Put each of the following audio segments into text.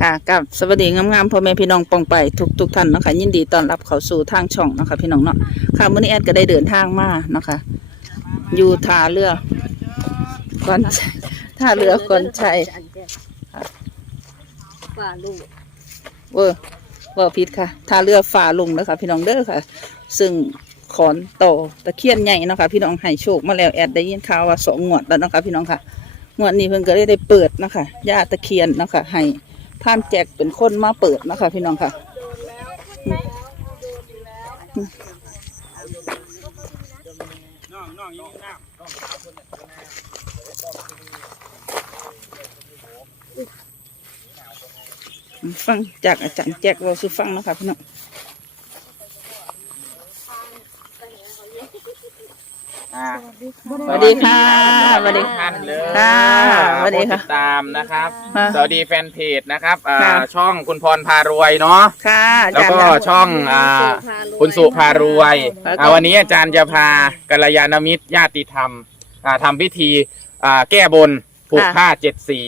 ค่ะกับสวัสดีงามๆพ่อแม่พี่น้องปองไปทุกทุกๆท่านเนาะคะยินดีต้อนรับเข้าสู่ทางช่องเนาะคะพี่น้องเนาะค่ะมื้อนี้แอดก็ได้เดินทางมาเนาะคะอยู่ท่าเรือก่อนท่าเรือก่อนชัยว่าลูกเวอร์เวอร์พิษค่ะท่าเรือฝ่าลุงนะคะพี่น้องเด้อค่ะ ซึ่งขอนโตตะเคียนใหญ่เนาะคะพี่น้องให้โชคมาแล้วแอดได้ยินข่าวว่าสองงวดแล้วเนาะคะพี่น้องค่ะงวดนี้เพิ่นก็ได้ได้เปิดเนาะคะย่าตะเคียนเนาะคะให้ พานแจกเป็นคนมาเปิดนะคะพี่น้องค่ะฟังจากอาจารย์แจกเราสุฟังนะคะพี่น้อง อ่าสวัสดีค่ะสวัสดีทุกท่านเลยค่ะสวัสดีค่ะผู้ติตามนะครับ ค่ะสวัสดีแฟนเพจนะครับอ่าค่ะ ช่องคุณพรพารวยเนาะ ค่ะอาแล้วจารย์ก็ค่ะช่องอ่าคุณสุพารวยแล้วก็ อ่าวันนี้อาจารย์จะพากัลยาณมิตรญาติธรรมอ่าทำพิธีอ่าแก้บนผูกค่ะผ้าเจ็ดสี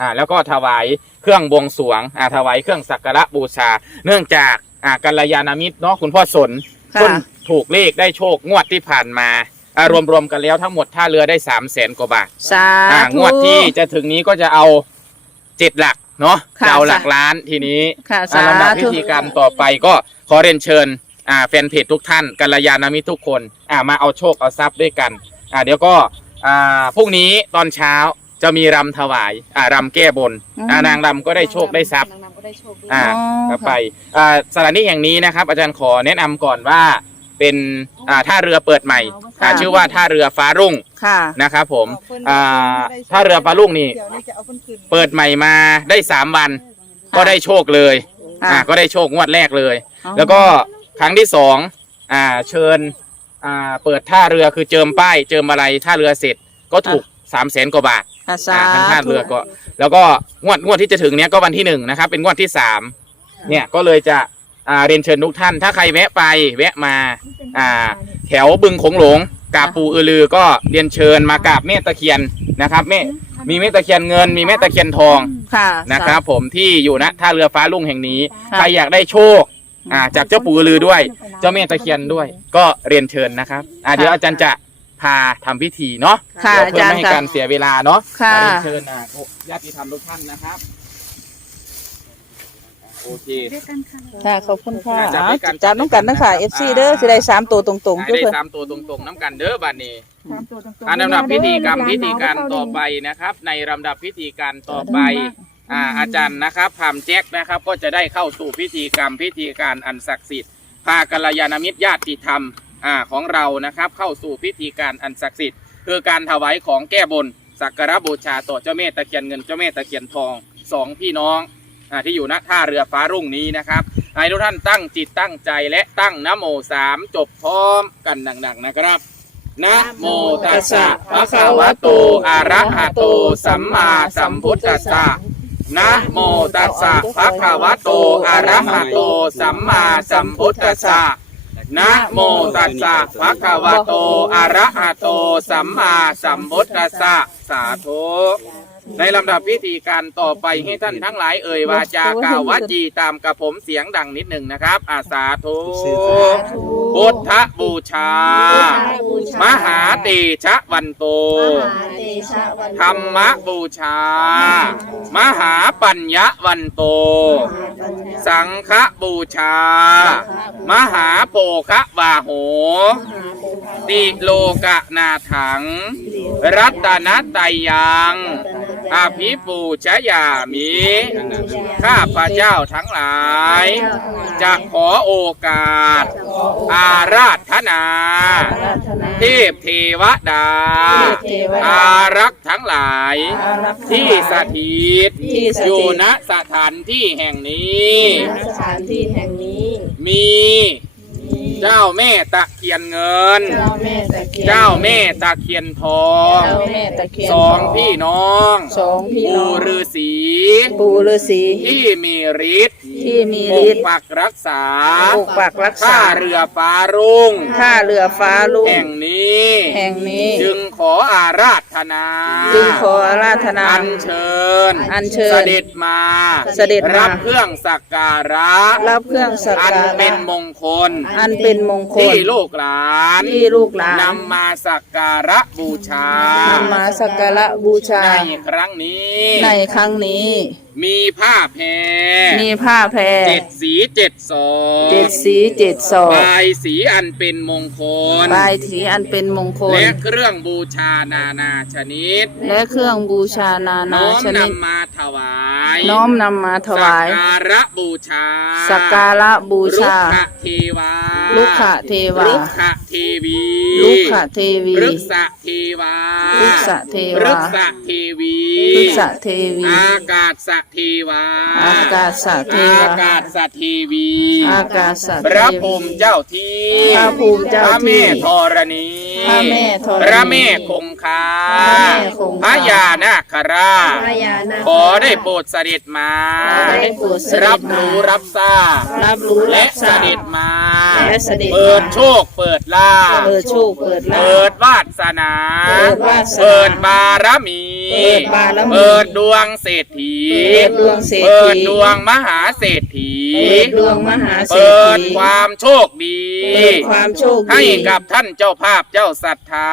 อ่าแล้วก็ถวายเครื่องบวงสรวงอ่าถวายเครื่องสักการะบูชา เนื่องจากอ่ากัลยาณมิตรเนาะคุณพ่อสนค่ะคนถูกเลขได้โชคงวดที่ผ่านมา อ่ารวมๆกันแล้วทั้งหมดท่าเรือได้สามแสนกว่าบาทสาอ่าธุงวดที่จะถึงนี้ก็จะเอาเจ็ดหลักเนาะค่ะจะเอาหลักล้านทีนี้ค่ะอ่าสาลำดับพิธุธีกรรมต่อไปก็ขอเรียนเชิญอ่าแฟนเพจทุกท่านกัลยาณมิตรทุกคนอ่ามาเอาโชคเอาทรัพย์ด้วยกันอ่าเดี๋ยวก็อ่าพรุ่งนี้ตอนเช้าจะมีรำถวายอ่ารำแก้บนอ่านางรำก็ได้โชคได้ทรัพย์ นางรำก็ได้โชคด้วย อ่า อ๋อก็ไปอ่าสถานที่แห่งนี้นะครับ อาจารย์ขอแนะนำก่อนว่า เป็นอ่าท่าเรือเปิดใหม่อ่าชื่อว่าท่าเรือฟ้ารุ่งค่ะนะครับผมอ่าท่าเรือฟ้ารุ่งนี่ เปิดใหม่มาได้สามวัน ก็ได้โชคเลยค่ะอ่าก็ได้โชคงวดแรกเลยอ๋อแล้วก็ครั้งที่สองอ่าเชิญอ่าเปิดท่าเรือคือเจิมป้ายเจิมอะไรท่าเรือเสร็จก็ถูกสามแสนกว่าบาทค่ะสาอ่าทั้งท่าธุเรือก็ แล้วก็งวดงวดที่จะถึงเนี้ยก็วันที่หนึ่งนะครับ เป็นงวดที่สามเนี่ยก็เลยจะ อ่าเรียนเชิญทุกท่าน ถ้าใครแวะไปแวะมา อ่า แถวบึงโขงหลงกราบปู่อือลือก็เรียนเชิญมากราบแม่ตะเคียนนะครับแม่มีแม่ตะเคียนเงิน มีแม่ตะเคียนทองค่ะนะครับ ผมที่อยู่ณท่าเรือฟ้าลุ่งแห่งนี้ค่ะใครอยากได้โชค อ่า จากเจ้าปู่อือลือด้วย เจ้าแม่ตะเคียนด้วย ก็เรียนเชิญนะครับ อ่าเดี๋ยวอาจารย์จะพาทำพิธีเนาะค่ะเดี๋ยวอาเพื่อจารย์ค่ะไม่ให้การเสียเวลาเนาะค่ะอ่าเรียนเชิญอ่าญาติธรรมทุกท่านนะครับ โอเค ค่ะขอบคุณค่ะอ่าจับด้วยกันจับน้องกันนะคะ FC เด้อสิได้สามตัวตรงๆให้เพื่อได้เพิ่นสามตัวตรงๆน้ำกันเด้อบัดนี้อันลำดับพิธีกรรมพิธีการต่อไปนะครับ ในลำดับพิธีการต่อไปอ่าอาจารย์นะครับพามแจ็คนะครับ ก็จะได้เข้าสู่พิธีกรรมพิธีการอันศักดิ์สิทธิ์พากัลยาณมิตรญาติธรรมอ่าของเรานะครับ เข้าสู่พิธีการอันศักดิ์สิทธิ์คือการถวายของแก้บนสักการะบูชาต่อเจ้าแม่ตะเคียนเงินเจ้าแม่ตะเคียนทองสองพี่น้องอ่า ที่อยู่ณท่าเรือฟ้ารุ่งนี้นะครับให้ทุกท่านตั้งจิตตั้งใจและตั้งนโมสามจบพร้อมกันดังๆนะครับนะโมตัสสะภะคะวะโตอะระหะโตสัมมาสัมพุทธัสสะนะโมตัสสะภะคะวะโตอะระหะโตสัมมาสัมพุทธัสสะนะโมตัสสะภะคะวะโตอะระหะโตสัมมาสัมพุทธัสสะสาธุ ในลำดับพิธีการต่อไปให้ท่านทั้งหลายเอ่ยวาจากล่าววาจีตามกับผมเสียงดังนิดหนึ่งนะครับ อาสาธุพุทธบูชา มหาเตชะวันโต ธรรมบูชา มหาปัญญวันโต สังฆบูชา มหาโภควาโห ติโลกนาถัง รัตนตยัง อภิปูชยามิข้าพระเจ้าทั้งหลายจะขอโอกาส อาราธนา เทพเทวดา อารักษ์ทั้งหลาย ที่สถิตที่สถิตอยู่ณสถานที่แห่งนี้สถานที่แห่งนี้มี เจ้าแม่ตะเคียนเงิน เจ้าแม่ตะเคียนเจ้าแม่ตะเคียนทองเจ้าแม่ตะเคียนสองพี่น้องสองพี่น้ปู่องฤาษีปู่ฤาษีที่มีฤทธิ์ ทที่มีปฤกทธิ์ปักรักษาปกปักรักข้าษาเรือฟ้ารุ่งท่าเรือฟ้าลุ่งแห่งนี้ แห่งนี้จึงขออาราธนา จึงขออาราธนา อัญเชิญอัญเชิญเสด็จมาเสด็จมารับเครื่องสักการะ รับเครื่องสักอันการะเป็นมงคล อันเป็นมงคล ที่ลูกหลานที่ลูกหลาน นำมาสักการะบูชานำมาสักการะบูชา ในครั้งนี้ ในครั้งนี้ มีผ้าแพรมีผ้าแพรเจ็ดสีเจ็ดสองเจ็ดสีเจ็ดศอกบายสีอันเป็นมงคลบายสีอันเป็นมงคล และเครื่องบูชานานาชนิด และเครื่องบูชานานาน้อมชนิด นำมาถวายน้อมนำมาถวาย สักการะบูชาสักการะบูชารุกขเทวาลุกขเทวารุกขเทวีลุกขเทวีรึกษะเทวารึกษะเทวารึกษะเทวีพฤกษเทวี อากาศสะเทวา อากาศเทวาอากาศสะเทวี อากาศพระภูมิเจ้าที่พระภูมิเจ้าพระที่แม่ธรณีพระแม่ธรณีพระแม่คงคาพระแม่คงคา พระยานาคราชพญานาคขอได้โปรดเสด็จมา ขอได้โปรดเสด็จมารับรู้รับทราบ รับรู้และรับทเสราบ ด็จมา และเสด็จมา เปิดโชคเปิดลาภเปิดโชคเปิดลาเปิภดวาสนา เปิดวาสนาเปิดบารมี เปิดบารมีเปิดดวงเศรษฐี เปิดดวงเศรษฐี เปิดดวงมหาเศรษฐี เปิดดวงมหาเศรษเปิดฐีความโชคดี เปิดความโชคดีให้กับท่านเจ้าภาพเจ้าศรัทธา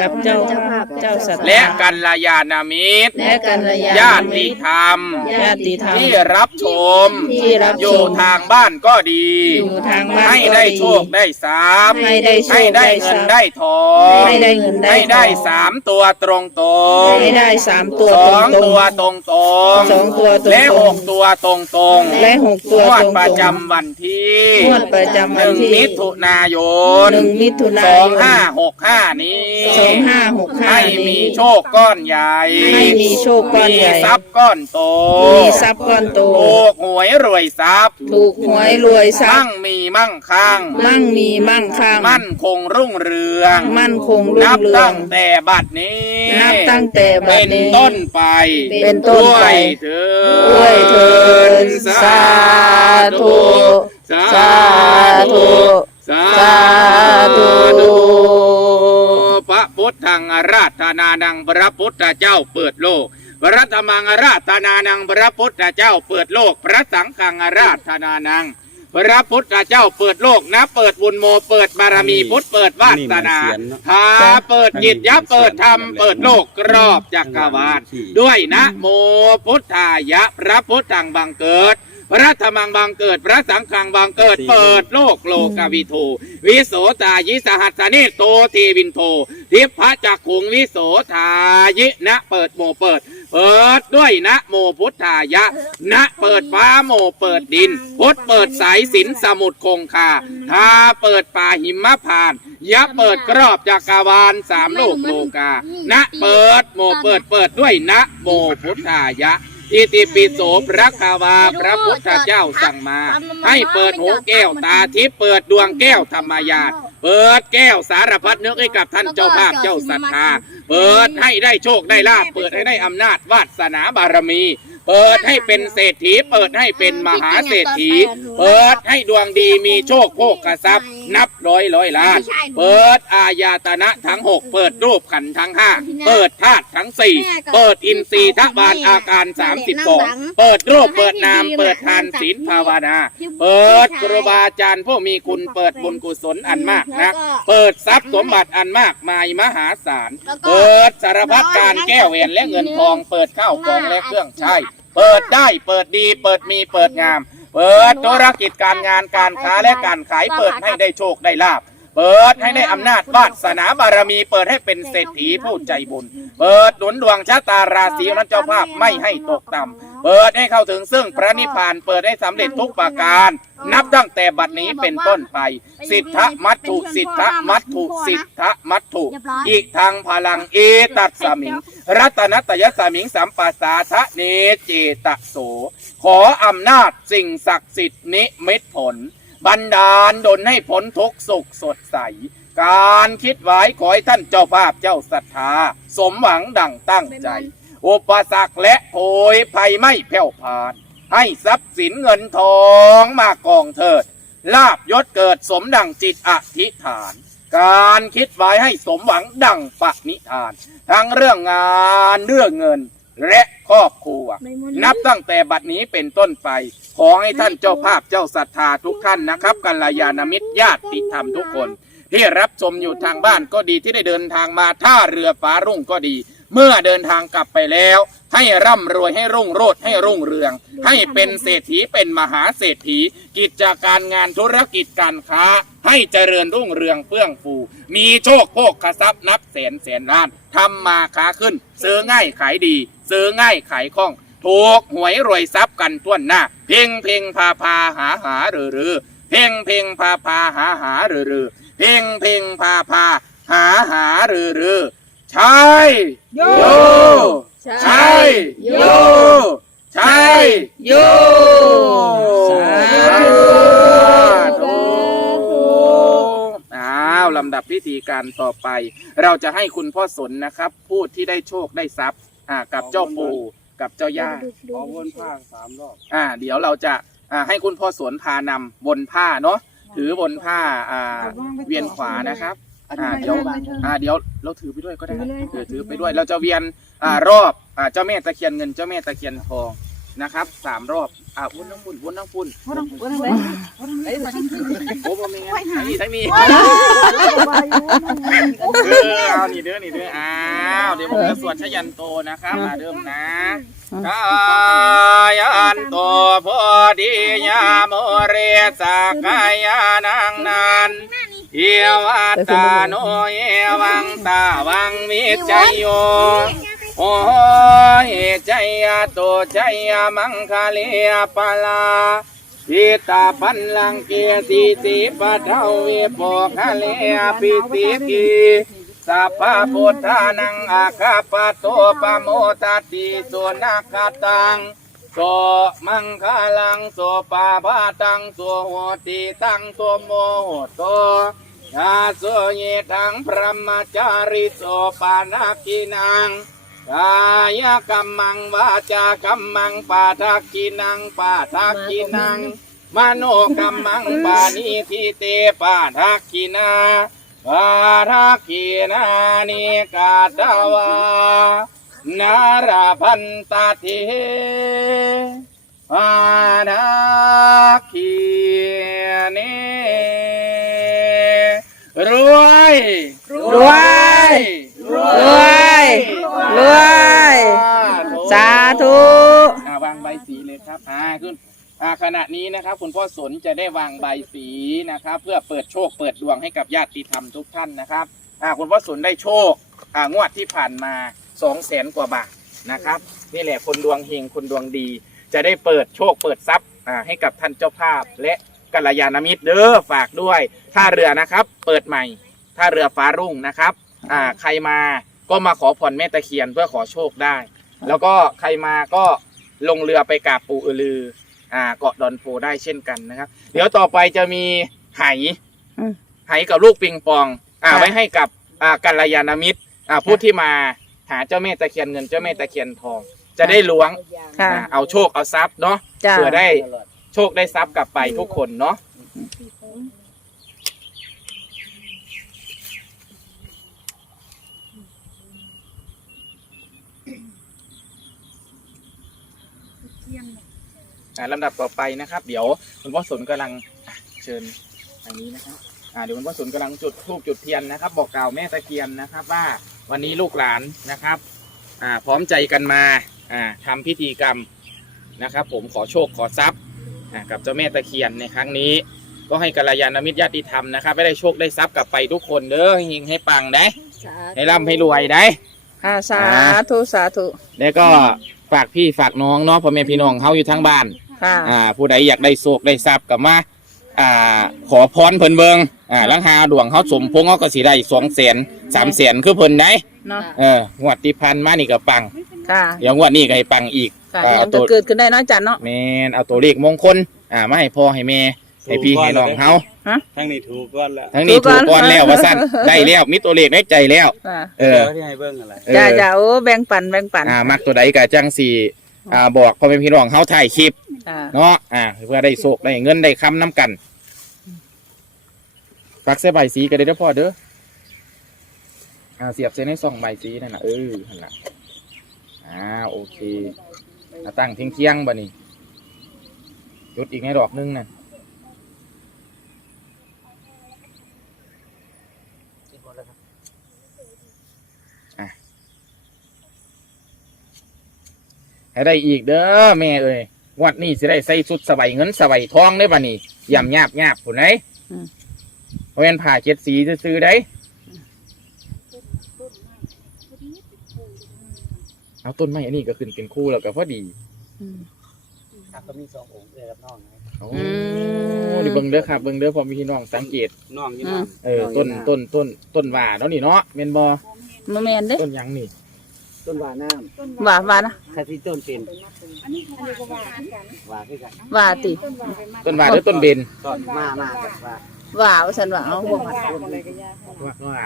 กับเจ้าภาพเจ้าสัตว์และกัลยาณมิตร และกัลยาณญาติธรรม ญาติธรรม ที่รับชม ที่รับชมอยู่ทางบ้านก็ดี อยู่ทางบ้านให้ก็ได้ดีโชคได้ทรัพย์ให้ได้โชคให้ได้ได้เงิทรันพย์ได้ทองให้ได้เงินได้ให้ได้ทอง สามตัวตรงตรงให้ได้สามตัวสตองรงตัวตรงตรงสองตัวตรงๆและหกตัวตรงตรงๆและหกตัวงวตดรงประๆจำวันที่งวดประจำหวันนึ่งที่มิถุนายนหนึ่งมิถุนาสองยนห้าหกห้านี้ สองห้าหกห้าให้นี้มีโชคก้อนใหญ่ให้มีโชคก้อนใหญ่มีทรัพย์ก้อนโตมีทรัพย์ก้อนโต ถูกหวยรวยทรัพย์ถูกหวยรวยทรัพมั่งย์มีมั่งคั่ง มั่งมีมั่งคั่งมั่นคงรุ่งเรือง มั่นคงรุ่นังบเรือง ตั้งแต่บัดนี้ นับตั้งแต่บัเป็ดนนี้ต้นไปเป็นต้นไป ด้วยเถิด้วยเถิดสาธุสาธุสาสาธุพระพุทธังอาราธนานังพระพุทธเจ้าเปิดโลกพระธรรมังอาราธนานังพระพุทธเจ้าเปิดโลก พระสังฆังอาราธนานังพ ระพุทธเจ้าเปิดโลกนะ เปิดบุญโมเปิดบารมีพุทธเปิดวาสนาทาเปิดจิตยะเปิดธรรมเปิดโลกรอบจักรวาลด้วยนะโมพุทธายะพระพุทธังบังเกิด พระธรรมังบังเกิด พระสังฆังบังเกิด เปิดโลกโลกวิทูวิโสตายิสหัสสเนโตทีวินโททิพะจักขุงวิโสทายินะเปิดโมเปิด เปิดด้วยนะโมพุทธายะ นะเปิดฟ้าโมเปิดดิน พุทธเปิดสายสินสมุทรคงคาทาเปิดป่าหิมพานต์ยะเปิดครอบจักรวาลสามโลกโลกา นะเปิดโมเปิดเปิดด้วยนะโมพุทธายะ อิติปิโสพระกาวาพระพุทธเจ้าสั่งมา ให้เปิดหูแก้วตาทิพย์เปิดดวงแก้วธรรมญาตเปิดแก้วสารพัดนึกให้กับท่านเจ้าภาพเจ้าศรัทธา เปิดให้ได้โชคได้ลาภเปิดให้ได้อำนาจวาสนาบารมี เปิดให้เป็นเศรษฐี เปิดให้เป็นมหาเศรษฐี เปิดให้ดวงดีมีโชคโภคทรัพย์นับร้อยร้อยล้าน เปิดอายาตนะทั้งหกเปิดรูปขันธ์ทั้งห้าเปิดธาตุทั้งสี่เปิดอินทรีย์ทบาลอาการสามสิบสองเปิดรูปเปิดนามเปิดทานศีลภาวนา เปิดครูบาอาจารย์ผู้มีคุณเปิดบุญกุศลอันมากนะเปิดทรัพย์สมบัติอันมากมายมหาศาลเปิดสารพัดการแก้วแหวนและเงินทอง เปิดข้าวของและเครื่องใช้ เปิดได้ เปิดดี เปิดมี เปิดงาม เปิดธุรกิจการงานการค้าและการขาย เปิดให้ได้โชคได้ลาบ เปิดให้ได้อำนาจวาสนาบารมี เปิดให้เป็นเศรษฐีผู้ใจบุญ เปิดหนุนดวงชะตาราศีนั้นเจ้าภาพไม่ให้ตกต่ำเปิดให้เข้าถึงซึ่งพระนิพพานเปิดให้สำเร็จทุกประการ นับตั้งแต่บัดนี้เป็นต้นไป สิทธะมัตถุสิทธะมัตถุสิทธะมัตถุอีกทางพลังเอตัสสมิง รัตนตยสมิงสัมปัสสาทะเนเจตโส ขออำนาจสิ่งศักดิ์สิทธิ์นิมิตผล บันดาลดลให้ผลทุกสุขสดใส การคิดไว้ขอให้ท่านเจ้าภาพเจ้าศรัทธา สมหวังดังตั้งใจ อุปสรรคและโผยภัยไม่แผ่วพาน ให้ทรัพย์สินเงินทองมากองเถิด ลาบยศเกิดสมดังจิตอธิษฐาน การคิดไว้ให้สมหวังดังปณิธาน ทั้งเรื่องงานเรื่องเงิน และครอบครัว นับตั้งแต่บัดนี้เป็นต้นไป ขอให้ท่านเจ้าภาพเจ้าศรัทธาทุกท่านนะครับกัลยาณมิตรญาติธรรมทุกคน ที่รับชมอยู่ทางบ้านก็ดีที่ได้เดินทางมาท่าเรือฟ้ารุ่งก็ดี เมื่อเดินทางกลับไปแล้ว ให้ร่ำรวยให้รุ่งโรจน์ให้รุ่งเรือง ให้เป็นเศรษฐีเป็นมหาเศรษฐี กิจการงานธุรกิจการค้า ให้เจริญรุ่งเรืองเฟื่องฟู มีโชคโภคทรัพย์นับแสนแสนล้านทำมาค้าขึ้น ซื้อง่ายขายดี ซื้อง่ายขายคล่องถูกหวยรวยทรัพย์กันทั่วหน้า เพ่งเพ่งพาพาหาหาหรือหรือเพ่งเพ่งพาพาหาหาหรือหรือเพ่งเพ่งพาพาหาหาหรือหรือใช่โยใช่โยใช่โยำดับพิธีการต่อไป เราจะให้คุณพ่อสนนะครับ พูดที่ได้โชคได้ทรัพย์อ่ากับเจ้าปู่กับเจ้าย่าขอวนผ้าสามรอบอ่า เดี๋ยวเราจะอ่าให้คุณพ่อสนพานำบนผ้าเนาะถือบนผ้าอ่าเวียนขวานะครับอ่าเดี๋ยวอ่าเดี๋ยวเราถือไปด้วยก็ได้เออถือไปด้วย เราจะเวียนอ่ารอบอ่าเจ้าแม่ตะเคียนเงินเจ้าแม่ตะเคียนทอง นะครับสามรอบอ่าวนทั้งปุ่นวนทั้งปุ่นโอ้โหมีงั้นทั้งนี้ทั้งนี้เออเอานี่เด้อนี่เด้ออ้าวเดี๋ยวผมจะสวดชยันโตนะครับมาเริ่มนะกายันโตโพธิยาโมเรสกายานังนันเอวัตตาโนเอวังตาวังมิจจโย โอ้ยใจยโตใจยมังคาเลียปลาทิตาพันลังเกียสีสีปะเทาวิโปคาเลียปิติกีสัพพะพุทธานังอาคาปะโตปโมตติสุนักตังโสมังคลังโสปาพาตังโสโหติตังโสโมโหโตยาโสเยทังพระมจาริโสปานาคินัง กายกรรมังวาจากรรมังปาทักกินังปาทักกินัง มโนกรรมังปานิทิเตปาทักกินาปาทักขีนานิกาตวานาราพันตเทปาทักขีเนรวยรวย รวยรวยสาธุอ่าวางใบสีเลยครับอ่าขึ้นอ่าขณะนี้นะครับคุณพ่อสนจะได้วางใบสีนะครับ เพื่อเปิดโชคเปิดดวงให้กับญาติธรรมทุกท่านนะครับอ่าคุณพ่อสนได้โชคอ่างวดที่ผ่านมาสองแสนกว่าบาทนะครับ นี่แหละคนดวงเฮงคนดวงดี จะได้เปิดโชคเปิดทรัพย์อ่าให้กับท่านเจ้าภาพ และกัลยาณมิตรเด้อฝากด้วยท่าเรือนะครับ เปิดใหม่ท่าเรือฟ้ารุ่งนะครับ อ่าใครมาก็มาขอพรแม่ตะเคียนเพื่อขอโชคได้ แล้วก็ใครมาก็ลงเรือไปกราบปู่อือลือ อ่า เกาะดอนโพได้เช่นกันนะครับ เดี๋ยวต่อไปจะมีไหอืมไหกับลูกปิงปอง อ่า ค่ะ ไว้ให้กับอ่ากัลยาณมิตร อ่าผู้ที่มาหาเจ้าแม่ตะเคียนเงินเจ้าแม่ตะเคียนทอง จะได้ล้วงค่ะ อ่าเอาโชคเอาทรัพย์เนาะจ้า เผื่อได้โชคได้ทรัพย์กลับไปทุกคนเนาะ ลำดับต่อไปนะครับ เดี๋ยวคุณพ่อสนกำลังอะเชิญทางนี้นะครับอ่าเดี๋ยวคุณพ่อสนกำลังจุดธูปจุดเทียนนะครับ บอกกล่าวแม่ตะเคียนนะครับ ว่าวันนี้ลูกหลานนะครับอ่าพร้อมใจกันมาอ่าทำพิธีกรรมนะครับ ผมขอโชคขอทรัพย์อ่ากับเจ้าแม่ตะเคียนในครั้งนี้ ก็ให้กัลยาณมิตรญาติธรรมนะครับไม่ได้โชคได้ทรัพย์กลับไปทุกคนเด้อให้เฮงให้ปังได้ให้ร่ำให้รวยได้ค่ะสาธุสาธุแล้วก็ ฝากพี่ฝากน้องเนาะพ่อแม่พี่น้องเขาอยู่ทั้งบ้านค่ะ อ่า ผู้ใดอยากได้โชคได้ทรัพย์กับมาอ่า ขอพรเพิ่นเบิงอ่าลังหาดวงเขาสมพงษ์เขาก็สิได้สองแสนสามแสนคือเพิ่นได้เนาะ เอองวดที่พันมานี่ก็ปังค่ะเดี๋ยวงวดนี้ก็ให้ปังอีกค่ะก็ยัเอางตัจะวเกิดขึ้นได้เนาะอาจารย์เนาะ แมนเอาตัวเลขมงคลอ่ามาให้พ่อให้แม่ ให้พี่ให้น้องเฮาทั้งนี้ถูกก่อนแล้วทั้งนี้ถูกก่อนแล้วว่าสั้นได้แล้วมีตัวเลขในใจแล้วค่ะเออเดี๋ยวที่ให้เบิ้งอะไรเออจ้าจ้าโอ้แบ่งปันแบ่งปันอ่ามักตัวใดก็จังสี่อ่าบอกพ่อแม่พี่น้องเฮาถ่ายคลิปค่ะเนาะอ่าเพื่อได้โศกได้เงินได้คำน้ำกันปักเส้ใบสีก็ได้เด้อพ่อเด้ออ่าเสียบเส้นในซองใบสีนั่นน่ะเออนั่นล่ะอ่าโอเคอ่าตั้งเที่ยงเที่ยงๆบ่นี่จุดอีกในดอกหนึงน่ะอะ ให้ได้อีกเด้อแม่เอ้ยงวัดนี้สิได้ใส่สุดสบายเงินสบายทองได้ป่ะนี่ย่ำยาบยาบผู้ไหนอืม เพราะเป็นผ่าเจ็ดสีซื้อๆได้ เอาต้นไม้อันนี้ก็ขึ้นเป็นคู่แล้วก็พอดีอืม ครับก็มีสององค์เลยครับน้องนะโอ้อืมดิเบิ่งเด้อครับเบิ่งเด้อพอมีพี่น้องสังเกต น้องอยู่อืน้มเออต้นต้นต้นต้นว่าเนาะนี่เนาะเมนบอมาแมนเด้ต้นหยังนี่ ต้นว่าน้ว่าว่านะำถ้าที่ต้นเป็นว่าคือกันว่าติต้นว่าหรือต้นเบนต้นมามาว่าว่าว่าฉันว่าเอาบ่ว่าว่า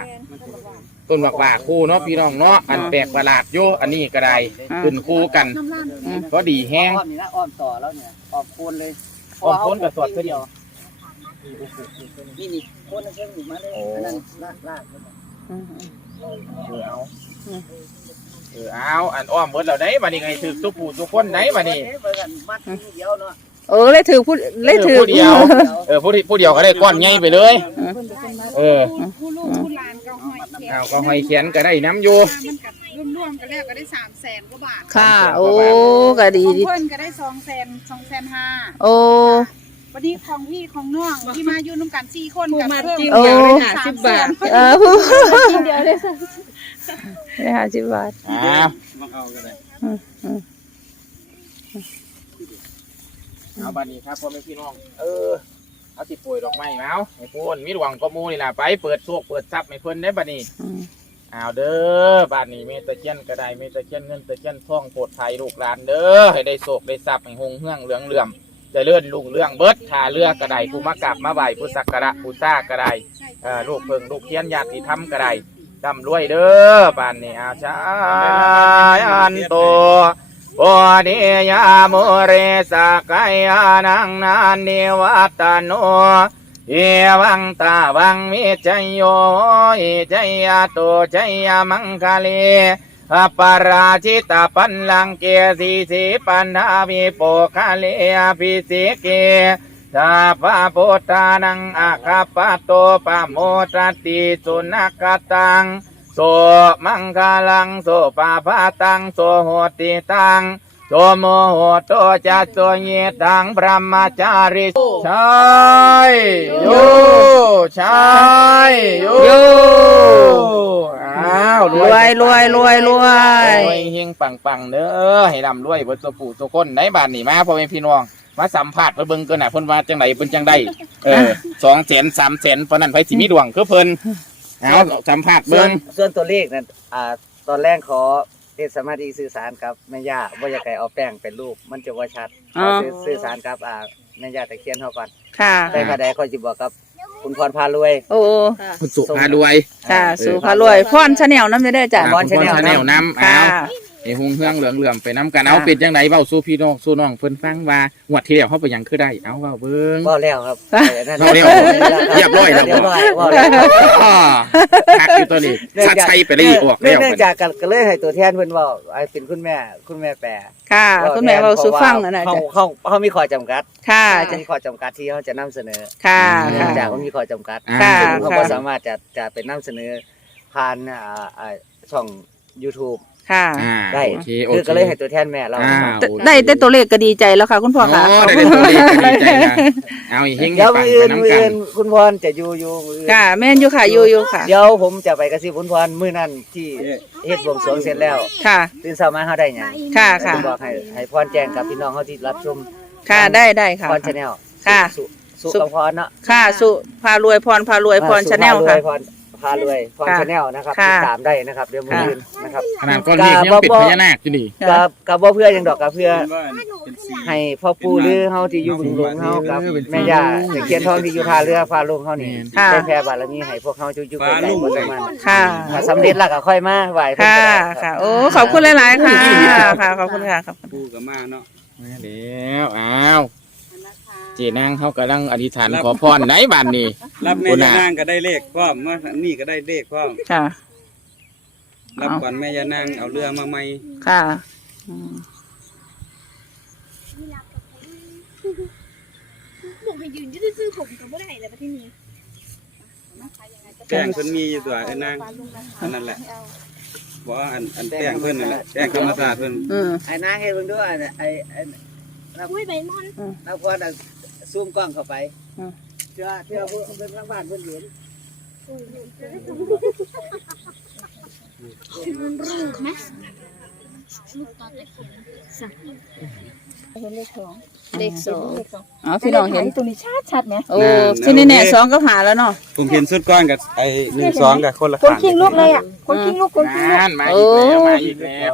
ต้นวักว่าคู่เนาะพี่น้องเนาะอันแปลกประหลาดโยอันนี้ก็ได้ขึ้นคู่กันอืมก็ดีแห้งอ้อมนี่นะอ้อมต่อแล้วเนี่ยอ้อมโคนเลยอ้อมโคนกับสอดเท่าเดียว นี่นี่โคนเพิ่งอยู่มาเลยโอ้อันนั้นลากลาก อืม เออเอาอืม เออเอาอันอ้อมเบิดแล้วได้บัดนี้ไงถือทุกผู้ทุกคนได้บัดนี้เบิ่งกันมัดทีเดียวเนาะเออเลยถือพูดเลยถือผู้เดียวเออผู้ที่ผู้เดียวก็ได้ก้อนใหญ่ไปเลย เออผู้ลูกผู้หลานก็ห้อยแขนเอาก็หอยเขียนก็ได้น้ำอยู่มันกัดรวมๆกันแล้วก็ได้สามแสนกว่าบาทค่ะ โอ้ก็ดีของดีเพื่อนก็ได้สองแสนสองแสนห้าโอ้วันนี้ของพี่ของน้องที่มาอยู่น้ำกันสี่คนกับเพิ่มโอ้สามแสนเออเดียวเลย ได้ห้าสิบบาทอ้าวมาเอากันเลยอืมอืมเอาบัดนี้ครับพ่อแม่พี่น้อง เออเอาสิป่วยดอกไม้มาเอาให้พูนมีหวังก็มูนี่ล่ะไปเปิดโชคเปิดทรัพย์ให้เพิ่นได้บัดนี้อืมเอาเด้อบ้านนี้เมตะเคียนก็ได้เมตะเคียนเงินตะเคียนทองโปรดไทยลูกหลานเด้อให้ได้โศกได้ทรัพย์ให้หงเฮืองเหลืองเหลื่อมได้เลื่อนลุงเรื่องเบิดทาเรือก็ได้ผู้มากราบมาไหว้ผู้สักการะผู้ซ่าก็ได้เอ่อลูกเพิงลูกเคียนญาติธรรมก็ได้ ร่ำรวยเด้อบ้านนี้อาชายอันโตโอดียโมเรสกายานังนานเนวัตโนเอวังตาวังมิจโยอิจยาโตจยมังคเลอปาราชิตาปันลังเกสีสีปันหาวิโปคะเลอภิสิเก ตาปะพุทธานังอาคาปะโตปะโมตติสุนักตังโสมังคลังโสปาพาตังโสโหติตังโสโมโหโตจัตโตเยตังพระมจาริใช่โยใช่โยโยอ้าวรวยรวยรวยรวยรวยเฮงปังปังๆเด้อให้ร่ำรวยเบิดตัวผู้ตัวคนในบ้านนี่มาพ่อแม่พี่น้อง มาสัมผัสไปเบิ่งกันน่ะเพิ่นว่าจังไดเพิ่นจังไดเออสองแสนสามแสนเพราะนั้นไผสิมีดวงคือเพิ่นเอาสัมผัสส่วเบิ่นงส่วนตัวเลขนั้นอ่าตอนแรกขอเทศสมาธิสื่อสารกับแม่ย่าว่าอยากให้เอาแป้งเป็นรูปมันจะว่าชัดขอสื่อสื่อสารกับอ่าแม่ย่าตะเคียนเขาก่อนค่ะ ได้ค่ะได้เขาจะบอกกับ คุณพรพารวย โอ้คุณสุภารวยค่ะ สู่พารวยพรชาแนลน้ำไม่ได้จ้ะ อ่าคุณพรชาแนลน้ำค่ะเอา ไอ้หงเฮืองเหลืองเหลื่อมไปน้ำกันเอาค่ะเป็นจังไดเบ้าสู้พี่น้องสู้น้องเพิ่นฟังว่างวดที่แล้วเขาไปหยังคือได้เอาเว้าเบิ่งว่าแล้วครับค่ะนั่นว่าแล้วเรียบร้อยแล้วเรียบร้อยว่าแล้วอ่าคักอยู่ตัวนี้ชัดชัยไปเลยออกเนื่แล้วองเนื่องจากกันก็เลยให้ตัวแทนเพิ่นเว่าไอ้เป็นคุณแม่คุณแม่แปรค่ะ คุณแม่เว่าสู่ฟังนะนะเขาจ้ะเขาเขามีข้อจำกัด ค่ะจ้ะมีข้อจำกัดที่เขาจะนำเสนอ ค่ะเนื่องค่ะจากเขามีข้อจำกัดค่ะซึ่งเขาก็ค่ะสามารถจะจะเป็นนำเสนอผ่านอ่าอ่าช่อง YouTube ค่ะ อ่าได้โอเคโอคือเค ก็เลยให้ตัวแทนแม่เรา อ่า แต่ได้แต่ตัวเลขก็ดีใจแล้วค่ะ คุณพ่อค่ะ โอ้ได้เป็นตัวเลขก็ดีใจนะเอาอีเฮงเดี๋ยวปัมืงอไปอื่นมือน้ำกัอื่นนคุณพรจะอยู่อยู่มืออื่นค่ะ แม่นอยู่ค่ะอยู่อยู่ค่ะ เดี๋ยวผมจะไปกระซิบคุณพรมือนั่นที่เฮ็ดบวงสรวงเสร็จแล้วค่ะ ตื่นเช้ามาเฮาได้หยังค่ะผค่ะมบอกให้ให้พรแจ้งกับพี่น้องเฮาที่รับชมค่ะได้ได้ค่ะ พรชาแนลค่ะ สุสุสุกับพรเนาะค่ะสุพารวยพรพารวยพรชาแนลสุค่ะพรพ พารวยฟอนค่ะชาแนลนะครับค่ะติดตามได้นะครับ เดี๋ยวมือยืนนะครับ ขนาดก้อนเมฆยังปิดพญานาคอยู่นี่กับกับบ่เพื่อหยังดอกกับเพื่อ ให้พ่อปู่หรือเฮาที่อยู่บึงหลวงเฮากับแม่ย่าตะเคียนทองที่อยู่ท่าเรือฟ้าลุงเฮานี่ค่ะ ได้แผ่บารมีให้พวกเฮาอยู่อยู่ใกล้ๆบ่ต้องมันค่ะ ถ้าสำเร็จแล้วก็ค่อยมาไหว้เพิ่นค่ะ ก็ได้ค่ะโอ้ ขอบคุณหลาย ๆ ค่ะ ค่ะ ขอบคุณค่ะขอบคุณ ปูกับมาเนาะ มาแล้วอ้าว เจนางเขากำลังอธิษฐานขอพรไหนบ้านนี้ รับแม่คุณยาน่ะนางก็ได้เลขพร้อมมานี่ก็ได้เลขพร้อมค่ะ รับเอาก่อนแม่ยานางเอาเรือมาใหม่ค่ะอืมผมให้ยืนยืดซื้อผมกับบ่ได้เลยประเทศนี้แป้งเพิ่นมีอยู่ตัวไอ้นางอันนั้นแหละบอกว่าอันอันแป้งเพิ่นนั่นแหละแป้งธรรมศาสตร์เพิ่นอืมไอ้นางเฮ็ดเบิ่งดูไอ้ไอ้ไอ้อุ้ยใบมอนนักพรน่ะ ซูมกล้องเข้าไปอืมเชื่อเชื่อเพิ่นเพิ่นทางบ้านเพิ่นเห็นเลขสองอ๋อพี่น้องเห็นตัวนี้ชัดชัดไหมโอ้ที่แน่ๆสองก็หาแล้วเนาะผมเห็นสุดก้อนกับไอ้หนึ่งสองกับคนละคนข้างคิงลูกเลยอะ คนคิงลูกคนคิงลูกนั่นมาอีกแล้วมาอีกแล้ว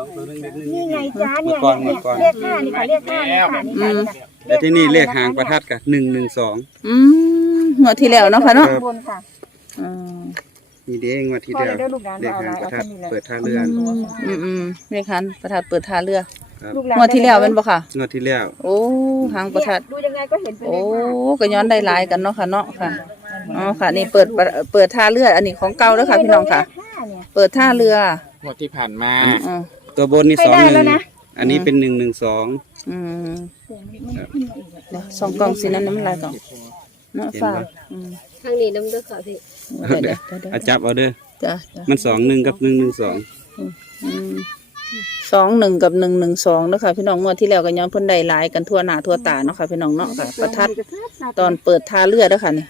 นี่ไงจ้าเนี่ยก่อนเนี่ยก่อนเลขห้านี่ค่ะเลขห้านี่ค่ะนี่ค่ะนี่ค่ะ แต่ที่นี่เลขหางประทัดกับหนึ่งหนึ่งสองอืมงวดที่แล้วเนาะค่ะเนาะบนค่ะอืมมีเด้งว่าที่พอเดียว ได้ลูกหลานเลขเอาหางอะไรประเอาทัดแค่นี้แหละเปิดท่าเรือ อืมอืมเลขคันประทัดเปิดท่าเรือลูกหลานงวดที่แล้วแมันบ่ค่ะ งวดที่แล้ว โอ้หางประทัด ดูยังไงก็เห็นเป็นโอ้เลขห้าก็ย้อนได้หลายกันเนาะค่ะเนาะค่ะ อ๋อค่ะ นี่เปิดประเปิดท่าเรือ อันนี้ของเก่าแล้วค่ะพี่น้องค่ะเลขห้าเนี่ย เปิดท่าเรืองวดที่ผ่านมา อืมตัวบนนี่ให้สองได้หนึ่แล้วงนะ อันนี้เป็นหนึ่งหนึ่งสอง อืมเดี๋ยวสองกล่องสินั้นน้ำลายกล่องเนาะฟ้าอืมทางนี้น้ำเด้อค่ะพี่เดี๋ยวเดี๋ยวเดี๋ยวอาจับเอาเด้อจ้ะจ้ะมันสองหนึ่งกับหนึ่งหนึ่งสองอืมสองหนึ่งกับหนึ่งหนึ่งสองเนาะค่ะพี่น้องงวดที่แล้วก็ย้อนเพิ่นได้หลายกันทั่วหน้าทั่วตาเนาะค่ะพี่น้องเนาะค่ะประทัดตอนเปิดท่าเรือเด้อค่ะนี่